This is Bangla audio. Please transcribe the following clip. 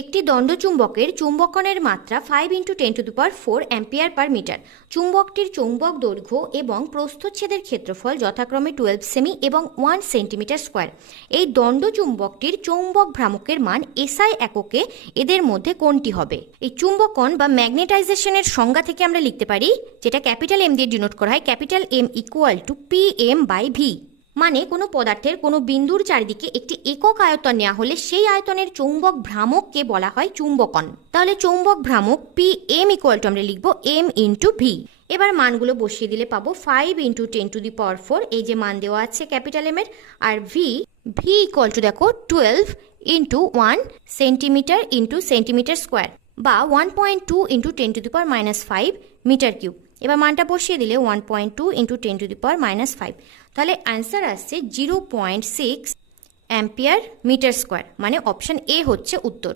একটি দণ্ডচুম্বকের চুম্বকনের মাত্রা 5 × 10⁴ অ্যাম্পিয়ার পার মিটার। চুম্বকটির চৌম্বক দৈর্ঘ্য এবং প্রস্থচ্ছেদের ক্ষেত্রফল যথাক্রমে 12 সেমি এবং 1 সেন্টিমিটার স্কোয়ার। এই দণ্ডচুম্বকটির চৌম্বক ভ্রামকের মান এসআই এককে এদের মধ্যে কোনটি হবে? এই চুম্বকন বা ম্যাগনেটাইজেশনের সংজ্ঞা থেকে আমরা লিখতে পারি, যেটা ক্যাপিটাল এম দিয়ে ডিনোট করা হয়, capital M equal to PM/V। মানে কোনো পদার্থের কোনো বিন্দুর চারিদিকে একটি একক আয়তন নেওয়া হলে সেই আয়তনের চৌম্বক ভ্রামককে বলা হয় চুম্বকন। তাহলে চৌম্বক ভ্রামক PM ইকুয়াল টু আমরা লিখবো M/V। এবার মানগুলো বসিয়ে দিলে পাবো 5 × 10⁴, এই যে মান দেওয়া আছে ক্যাপিটাল এম এর, আর V ইকুয়াল টু দেখো 12 × 1 সেন্টিমিটার × সেন্টিমিটার স্কোয়ার বা 1.2 × 10⁻⁵ মিটার কিউব। এবার মানটা বসিয়ে দিলে 1.2 × 10⁻⁵। তাহলে অ্যান্সার আসছে 0.6 অ্যাম্পিয়ার মিটার স্কোয়ার, মানে অপশন এ হচ্ছে উত্তর।